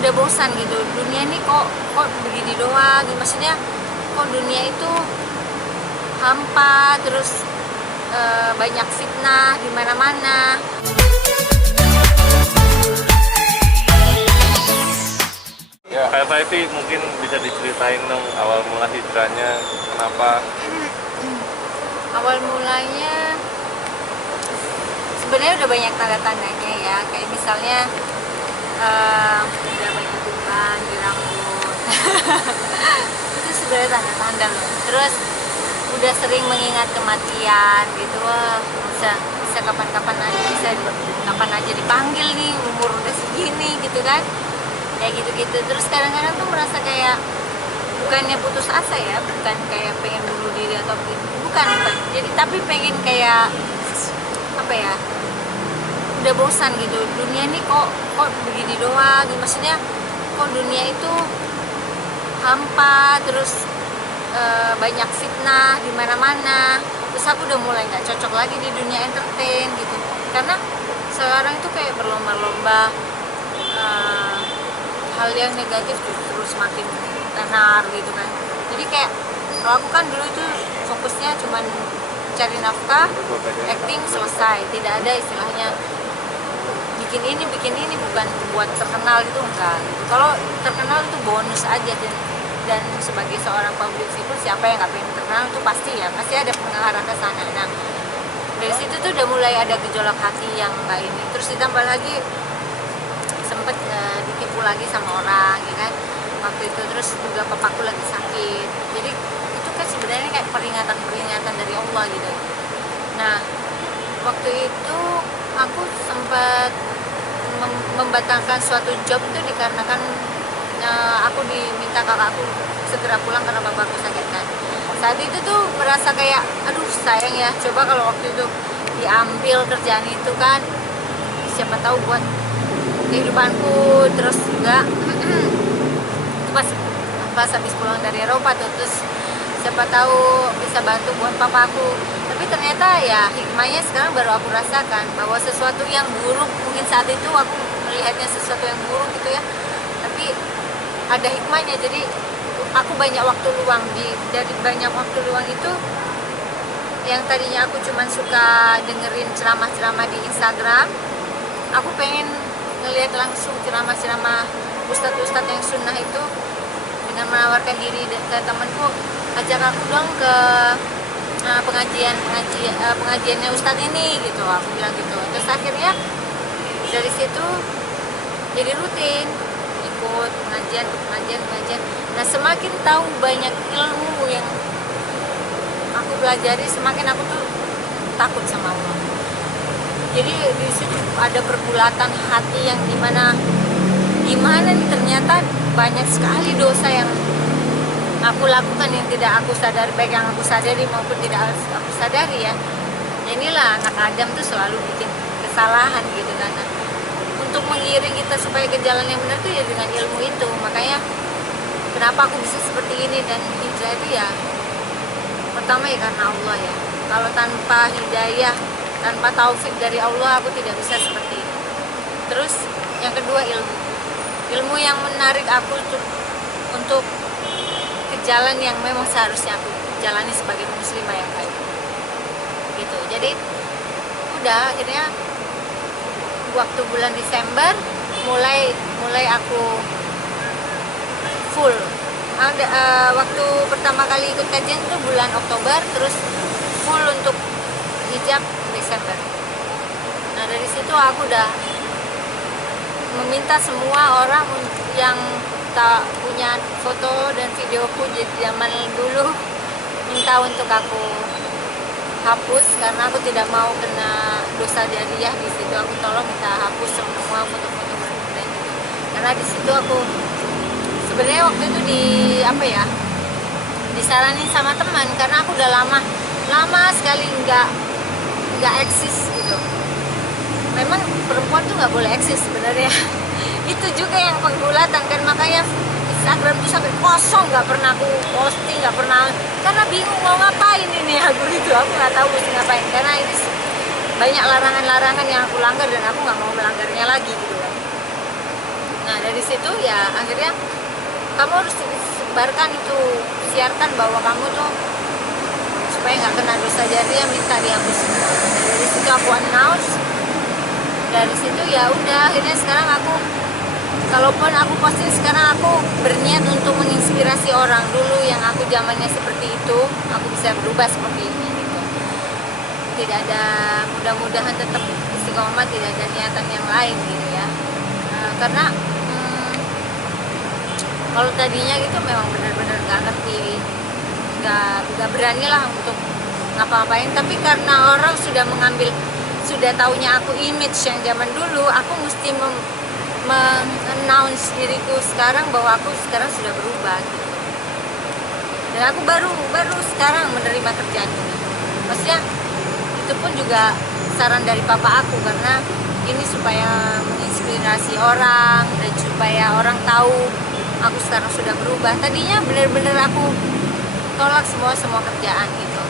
udah bosan gitu. Dunia ini kok begini doang, maksudnya kok dunia itu hampa terus, banyak fitnah di mana-mana. Ya, Kak Saiti mungkin bisa diceritain dong awal mula hijrahnya, kenapa? Awal mulanya sebenarnya udah banyak tanda-tandanya ya, kayak misalnya udah banyak uban di rambut. Itu sebenarnya tanda-tanda loh. Terus udah sering mengingat kematian gitu. Wah, bisa kapan-kapan aja dipanggil nih, umur udah segini gitu kan, kayak gitu-gitu. Terus kadang-kadang tuh merasa kayak bukannya putus asa ya, bukan kayak pengen bunuh diri atau bukan, jadi tapi pengen kayak apa ya, udah bosan gitu. Dunia ini kok begini doang, maksudnya kok dunia itu hampa terus, banyak fitnah di mana-mana. Terus aku udah mulai nggak cocok lagi di dunia entertain gitu, karena sekarang itu kayak berlomba-lomba, hal yang negatif justru semakin tenar gitu kan. Jadi kayak kalau aku kan dulu itu fokusnya cuman cari nafkah, acting, selesai, tidak ada istilahnya bikin ini bukan buat terkenal gitu, enggak gitu. Kalau terkenal itu bonus aja, dan sebagai seorang public figure siapa yang nggak pengen terkenal, itu pasti ada pengarah ke sana. Nah, dari situ tuh udah mulai ada gejolak hati yang nggak ini. Terus ditambah lagi sempet ditipu lagi sama orang ya kan waktu itu. Terus juga papaku lagi sakit, jadi itu kan sebenarnya kayak peringatan dari Allah gitu. Nah, waktu itu aku sempat membatalkan suatu job itu dikarenakan aku diminta kakakku segera pulang karena bapakku sakit kan. Saat itu tuh merasa kayak aduh sayang ya, coba kalau waktu itu diambil kerjaan itu kan, siapa tahu buat kehidupanku. Terus juga itu pas habis pulang dari Eropa tuh, terus siapa tahu bisa bantu buat papaku. Tapi ternyata ya hikmahnya sekarang baru aku rasakan bahwa sesuatu yang buruk, mungkin saat itu aku melihatnya sesuatu yang buruk gitu ya, tapi ada hikmahnya. Jadi aku banyak waktu luang, dari banyak waktu luang itu yang tadinya aku cuman suka dengerin ceramah-ceramah di Instagram, aku pengen ngelihat langsung ceramah-ceramah ustadz-ustadz yang sunnah itu, dengan menawarkan diri ke temanku, ajak aku dong ke pengajiannya ustadz ini gitu, aku bilang gitu. Terus akhirnya dari situ jadi rutin ikut pengajian. Nah, semakin tahu banyak ilmu yang aku pelajari, semakin aku tuh takut sama Allah. Jadi di situ ada pergulatan hati yang gimana nih, ternyata banyak sekali dosa yang aku lakukan yang tidak aku sadari, baik yang aku sadari maupun tidak aku sadari ya. Inilah anak Adam tuh selalu bikin kesalahan gitu kan. Nah, untuk mengiring kita supaya ke jalan yang benar tuh ya dengan ilmu itu. Makanya kenapa aku bisa seperti ini dan hijrah itu ya pertama ya karena Allah ya. Kalau tanpa hidayah, tanpa taufik dari Allah, aku tidak bisa seperti ini. Terus yang kedua, ilmu yang menarik aku untuk ke jalan yang memang seharusnya aku jalani sebagai muslimah yang baik gitu. Jadi udah akhirnya waktu bulan Desember mulai aku full. Waktu pertama kali ikut kajian itu bulan Oktober, terus full untuk hijab Desember. Nah, dari situ aku udah meminta semua orang yang tak punya foto dan videoku jadi zaman dulu, minta untuk aku hapus karena aku tidak mau kena dosa jariah. Di situ aku tolong minta hapus semua foto-foto dan gitu. Karena di situ aku sebenarnya waktu itu disaranin sama teman, karena aku udah lama sekali nggak eksis gitu. Memang perempuan tuh nggak boleh eksis sebenarnya. Itu juga yang penggulatan kan, makanya Instagram tuh sampai kosong, nggak pernah aku posting, nggak pernah, karena bingung mau ngapain ini aku gitu. Aku nggak tahu mesti ngapain karena ini banyak larangan-larangan yang aku langgar dan aku nggak mau melanggarnya lagi gitu kan. Nah dari situ ya akhirnya kamu harus sebarkan itu, siarkan bahwa kamu tuh supaya nggak kena dosa jariah, minta dihapus semua. Dari situ aku announce, dari situ ya udah akhirnya sekarang aku kalaupun aku posting sekarang aku berniat untuk menginspirasi orang. Dulu yang aku zamannya seperti itu, aku bisa berubah seperti ini gitu. Tidak ada, mudah-mudahan tetap istiqomah, tidak ada niatan yang lain gitu ya. Karena kalau tadinya gitu memang benar-benar nggak ngerti, nggak berani lah untuk ngapa-ngapain. Tapi karena orang sudah sudah taunya aku image yang zaman dulu, aku mesti announce diriku sekarang bahwa aku sekarang sudah berubah gitu. Dan aku baru sekarang menerima kerjaan ini. Maksudnya itu pun juga saran dari papa aku, karena ini supaya menginspirasi orang dan supaya orang tahu aku sekarang sudah berubah. Tadinya benar-benar aku tolak semua kerjaan gitu.